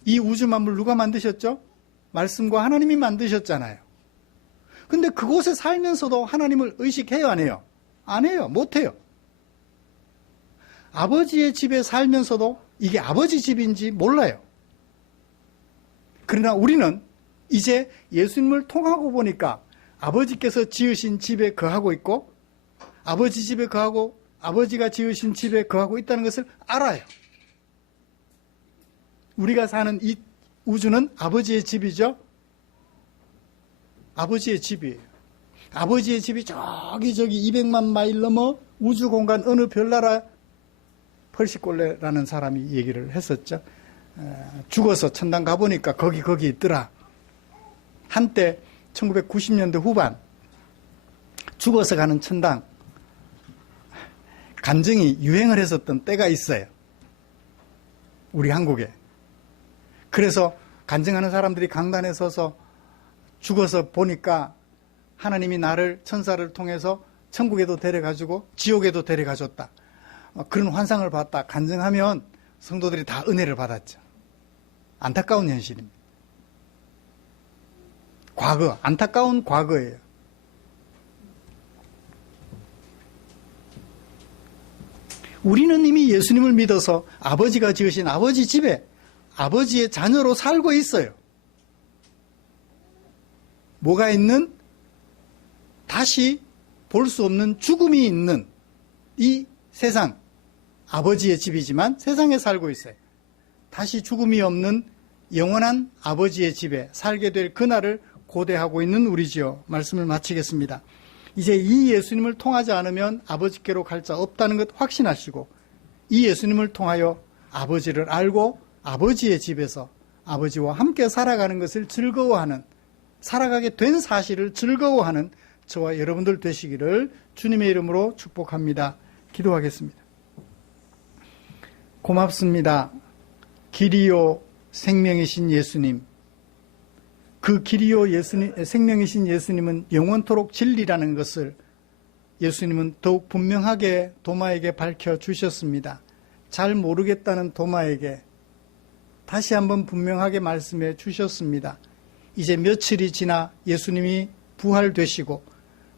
이 우주 만물 누가 만드셨죠? 말씀과 하나님이 만드셨잖아요. 근데 그곳에 살면서도 하나님을 의식해요, 안 해요? 안 해요, 못 해요. 아버지의 집에 살면서도 이게 아버지 집인지 몰라요. 그러나 우리는 이제 예수님을 통하고 보니까 아버지께서 지으신 집에 거하고 있고 아버지 집에 거하고 아버지가 지으신 집에 거하고 있다는 것을 알아요. 우리가 사는 이 우주는 아버지의 집이죠. 아버지의 집이에요. 아버지의 집이 저기 200만 마일 넘어 우주 공간 어느 별나라 펄시꼴레라는 사람이 얘기를 했었죠. 죽어서 천당 가보니까 거기 있더라. 한때 1990년대 후반 죽어서 가는 천당 간증이 유행을 했었던 때가 있어요. 우리 한국에. 그래서 간증하는 사람들이 강단에 서서 죽어서 보니까 하나님이 나를 천사를 통해서 천국에도 데려가주고 지옥에도 데려가줬다. 그런 환상을 봤다. 간증하면 성도들이 다 은혜를 받았죠. 안타까운 현실입니다. 과거, 안타까운 과거예요. 우리는 이미 예수님을 믿어서 아버지가 지으신 아버지 집에 아버지의 자녀로 살고 있어요. 뭐가 있는? 다시 볼 수 없는 죽음이 있는 이 세상, 아버지의 집이지만 세상에 살고 있어요. 다시 죽음이 없는 영원한 아버지의 집에 살게 될 그날을 고대하고 있는 우리지요. 말씀을 마치겠습니다. 이제 이 예수님을 통하지 않으면 아버지께로 갈 자 없다는 것 확신하시고 이 예수님을 통하여 아버지를 알고 아버지의 집에서 아버지와 함께 살아가는 것을 즐거워하는, 살아가게 된 사실을 즐거워하는 저와 여러분들 되시기를 주님의 이름으로 축복합니다. 기도하겠습니다. 고맙습니다. 길이요 생명이신 예수님. 그 길이요 생명이신 예수님은 영원토록 진리라는 것을 예수님은 더욱 분명하게 도마에게 밝혀주셨습니다. 잘 모르겠다는 도마에게 다시 한번 분명하게 말씀해 주셨습니다. 이제 며칠이 지나 예수님이 부활되시고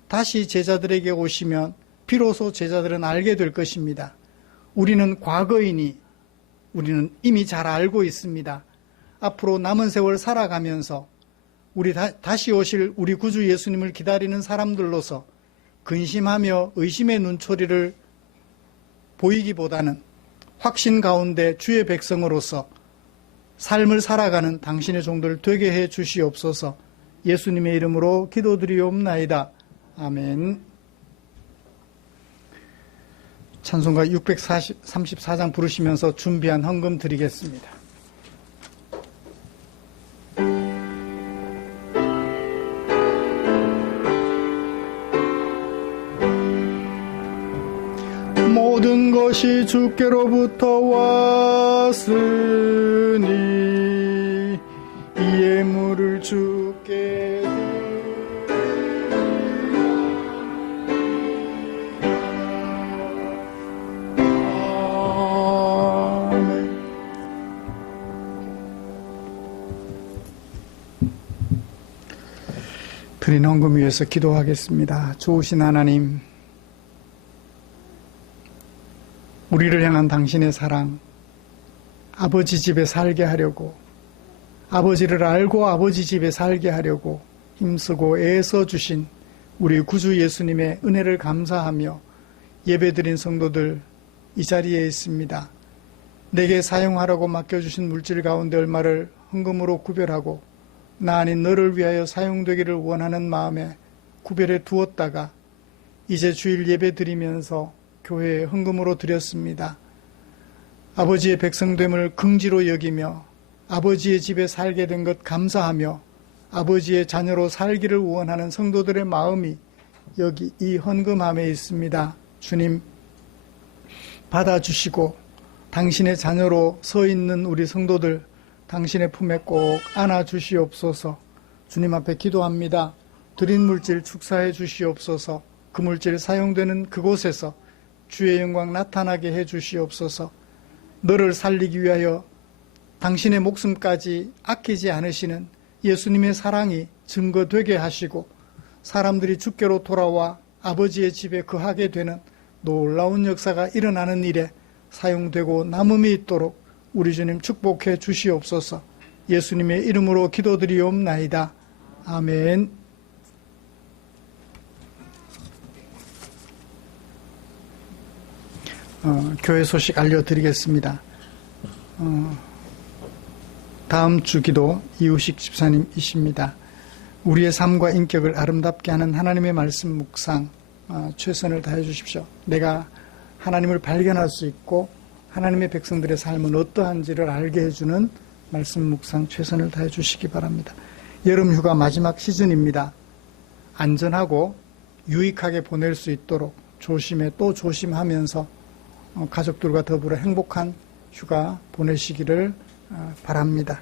다시 제자들에게 오시면 비로소 제자들은 알게 될 것입니다. 우리는 과거이니 우리는 이미 잘 알고 있습니다. 앞으로 남은 세월 살아가면서 우리 다시 오실 우리 구주 예수님을 기다리는 사람들로서 근심하며 의심의 눈초리를 보이기보다는 확신 가운데 주의 백성으로서 삶을 살아가는 당신의 종들 되게 해 주시옵소서. 예수님의 이름으로 기도드리옵나이다. 아멘. 찬송가 634장 부르시면서 준비한 헌금 드리겠습니다. 모든 것이 주께로부터 왔으니 이 예물을 주께 아멘. 드린 헌금 위해서 기도하겠습니다. 좋으신 하나님, 우리를 향한 당신의 사랑, 아버지 집에 살게 하려고, 아버지를 알고 아버지 집에 살게 하려고 힘쓰고 애써 주신 우리 구주 예수님의 은혜를 감사하며 예배드린 성도들 이 자리에 있습니다. 내게 사용하라고 맡겨주신 물질 가운데 얼마를 헌금으로 구별하고 나 아닌 너를 위하여 사용되기를 원하는 마음에 구별해 두었다가 이제 주일 예배 드리면서 교회에 헌금으로 드렸습니다. 아버지의 백성됨을 긍지로 여기며 아버지의 집에 살게 된 것 감사하며 아버지의 자녀로 살기를 원하는 성도들의 마음이 여기 이 헌금함에 있습니다. 주님 받아주시고 당신의 자녀로 서 있는 우리 성도들 당신의 품에 꼭 안아주시옵소서. 주님 앞에 기도합니다. 드린 물질 축사해 주시옵소서. 그 물질 사용되는 그곳에서 주의 영광 나타나게 해 주시옵소서. 너를 살리기 위하여 당신의 목숨까지 아끼지 않으시는 예수님의 사랑이 증거되게 하시고 사람들이 주께로 돌아와 아버지의 집에 거하게 되는 놀라운 역사가 일어나는 일에 사용되고 남음이 있도록 우리 주님 축복해 주시옵소서. 예수님의 이름으로 기도드리옵나이다. 아멘. 교회 소식 알려드리겠습니다. 다음 주 기도 이우식 집사님이십니다. 우리의 삶과 인격을 아름답게 하는 하나님의 말씀 묵상 최선을 다해 주십시오. 내가 하나님을 발견할 수 있고 하나님의 백성들의 삶은 어떠한지를 알게 해주는 말씀 묵상 최선을 다해 주시기 바랍니다. 여름 휴가 마지막 시즌입니다. 안전하고 유익하게 보낼 수 있도록 조심해 또 조심하면서 가족들과 더불어 행복한 휴가 보내시기를 바랍니다.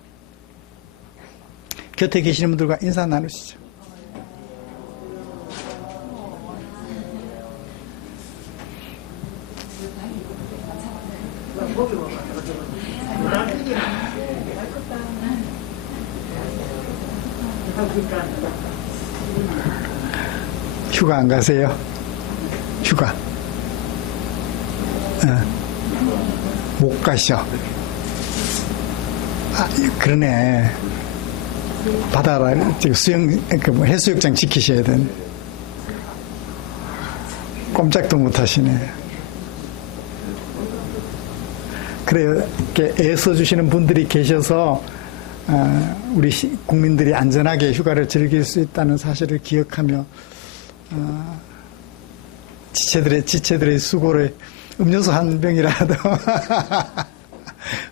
곁에 계시는 분들과 인사 나누시죠. 휴가 안 가세요? 휴가 못 가셔. 그러네. 바다라 수영 해수욕장 지키셔야 되는. 꼼짝도 못 하시네. 그래요. 이렇게 애써주시는 분들이 계셔서 우리 국민들이 안전하게 휴가를 즐길 수 있다는 사실을 기억하며 지체들의 수고를 음료수 한 병이라도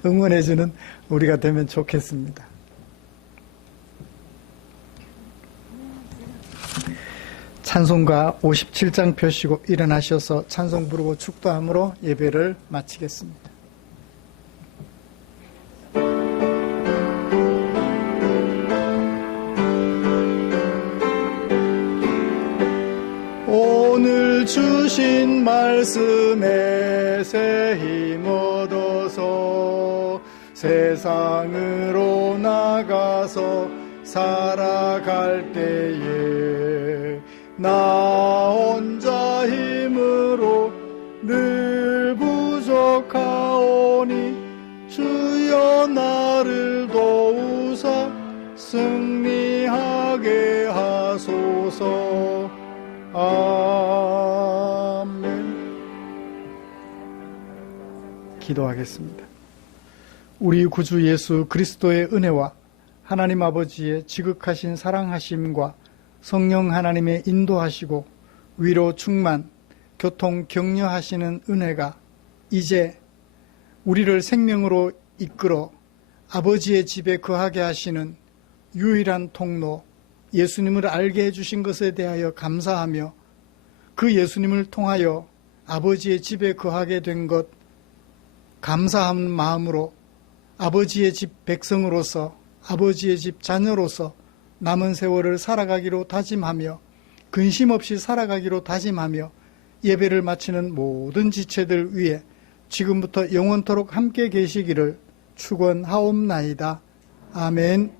응원해주는 우리가 되면 좋겠습니다. 찬송가 57장 펴시고 일어나셔서 찬송 부르고 축도함으로 예배를 마치겠습니다. 오늘 주신 말씀에 새 힘 얻어서 세상으로 나가서 살아갈 때에 나 혼자 힘으로 늘 부족하오니 주여 나를 도우사 승리하게 하소서. 아멘. 기도하겠습니다. 우리 구주 예수 그리스도의 은혜와 하나님 아버지의 지극하신 사랑하심과 성령 하나님의 인도하시고 위로 충만, 교통 격려하시는 은혜가 이제 우리를 생명으로 이끌어 아버지의 집에 거하게 하시는 유일한 통로 예수님을 알게 해주신 것에 대하여 감사하며 그 예수님을 통하여 아버지의 집에 거하게 된 것 감사한 마음으로 아버지의 집 백성으로서 아버지의 집 자녀로서 남은 세월을 살아가기로 다짐하며 근심 없이 살아가기로 다짐하며 예배를 마치는 모든 지체들 위해 지금부터 영원토록 함께 계시기를 축원하옵나이다. 아멘.